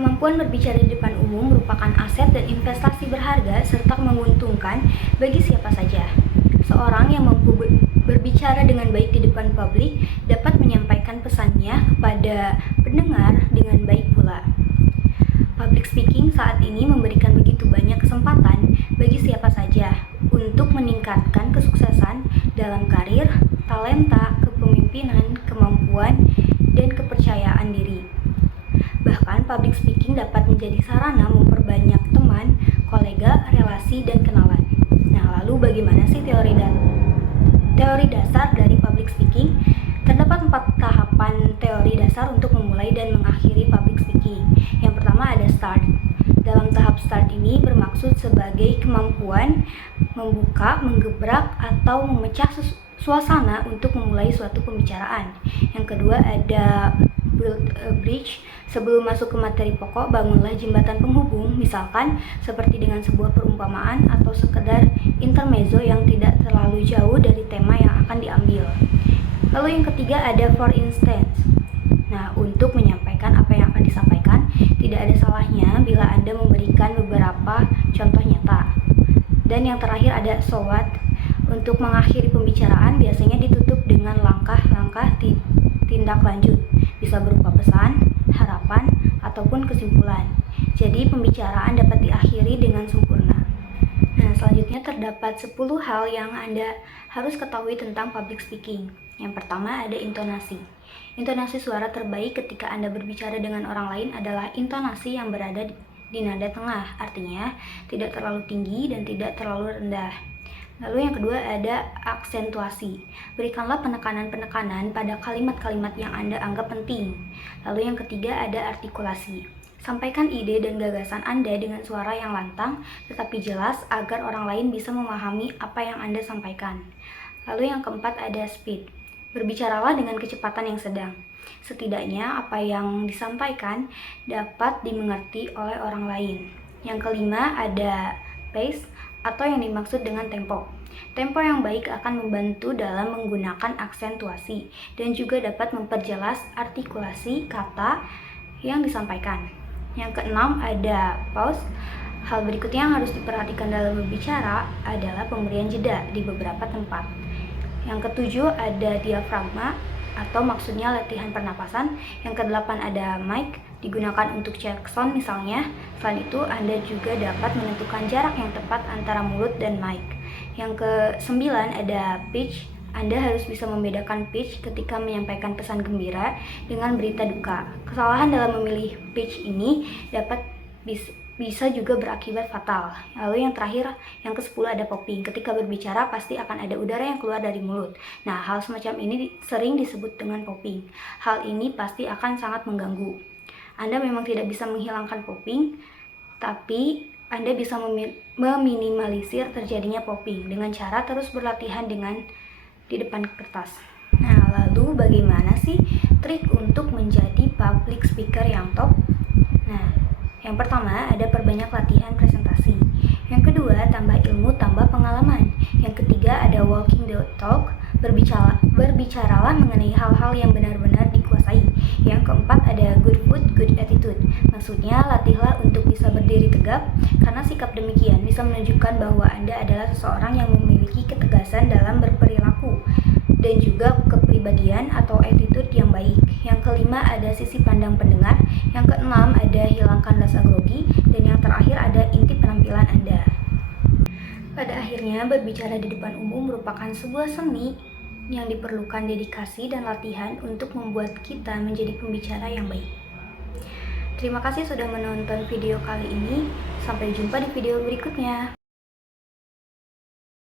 Kemampuan berbicara di depan umum merupakan aset dan investasi berharga serta menguntungkan bagi siapa saja. Seorang yang mampu berbicara dengan baik di depan publik dapat menyampaikan pesannya kepada pendengar dengan baik pula. Public speaking saat ini memberikan begitu banyak kesempatan bagi siapa saja untuk meningkatkan kesuksesan dalam karir, talenta, kepemimpinan, kemampuan, dan kepercayaan diri. Bahkan public speaking dapat menjadi sarana memperbanyak teman, kolega, relasi, dan kenalan. Nah, lalu bagaimana sih teori dasar dari public speaking? Terdapat 4 tahapan teori dasar untuk memulai dan mengakhiri public speaking. Yang pertama ada start. Dalam tahap start ini bermaksud sebagai kemampuan membuka, menggebrak, atau memecah suasana untuk memulai suatu pembicaraan. Yang kedua ada build a bridge. Sebelum masuk ke materi pokok, bangunlah jembatan penghubung, misalkan seperti dengan sebuah perumpamaan atau sekedar intermezzo yang tidak terlalu jauh dari tema yang akan diambil. Lalu yang ketiga ada for instance. Nah, untuk menyampaikan apa yang akan disampaikan, tidak ada salahnya bila Anda memberikan beberapa contoh nyata. Dan yang terakhir ada so what. Untuk mengakhiri pembicaraan biasanya ditutup dengan langkah-langkah tindak lanjut. Bisa berupa pesan, harapan, ataupun kesimpulan. Jadi pembicaraan dapat diakhiri dengan sempurna. Nah, selanjutnya terdapat 10 hal yang Anda harus ketahui tentang public speaking. Yang pertama ada intonasi. Intonasi suara terbaik ketika Anda berbicara dengan orang lain adalah intonasi yang berada di nada tengah, artinya tidak terlalu tinggi dan tidak terlalu rendah. Lalu yang kedua ada aksentuasi. Berikanlah penekanan-penekanan pada kalimat-kalimat yang Anda anggap penting. Lalu yang ketiga ada artikulasi. Sampaikan ide dan gagasan Anda dengan suara yang lantang tetapi jelas agar orang lain bisa memahami apa yang Anda sampaikan. Lalu yang keempat ada speed. Berbicaralah dengan kecepatan yang sedang. Setidaknya apa yang disampaikan dapat dimengerti oleh orang lain. Yang kelima ada pace atau yang dimaksud dengan tempo. Tempo yang baik akan membantu dalam menggunakan aksentuasi dan juga dapat memperjelas artikulasi kata yang disampaikan. Yang keenam ada pause. Hal berikutnya yang harus diperhatikan dalam berbicara adalah pemberian jeda di beberapa tempat. Yang ketujuh ada diafragma atau maksudnya latihan pernapasan. Yang kedelapan ada mic, digunakan untuk cek sound misalnya. Selain itu, Anda juga dapat menentukan jarak yang tepat antara mulut dan mic. Yang kesembilan ada pitch. Anda harus bisa membedakan pitch ketika menyampaikan pesan gembira dengan berita duka. Kesalahan dalam memilih pitch ini dapat bisa juga berakibat fatal. Lalu yang terakhir, yang ke-10 ada popping. Ketika berbicara pasti akan ada udara yang keluar dari mulut. Nah, hal semacam ini sering disebut dengan popping. Hal ini pasti akan sangat mengganggu. Anda memang tidak bisa menghilangkan popping, tapi Anda bisa meminimalisir terjadinya popping dengan cara terus berlatihan di depan kertas. Nah, lalu bagaimana sih trik untuk menjadi public speaker yang top? Nah, yang pertama ada perbanyak latihan presentasi. Yang kedua, tambah ilmu, tambah pengalaman. Yang ketiga ada walking the talk. Berbicaralah mengenai hal-hal yang benar-benar dikuasai. Yang keempat ada good food, good attitude. Maksudnya latihlah untuk bisa berdiri tegap, karena sikap demikian bisa menunjukkan bahwa Anda adalah seseorang yang memiliki ketegasan dalam berperilaku dan juga kepribadian atau attitude yang baik. Yang kelima ada sisi pandang pendengar. Yang keenam ada hilangkan rasa grogi. Dan yang terakhir ada inti penampilan Anda. Pada akhirnya, berbicara di depan umum merupakan sebuah seni yang diperlukan dedikasi dan latihan untuk membuat kita menjadi pembicara yang baik. Terima kasih sudah menonton video kali ini. Sampai jumpa di video berikutnya.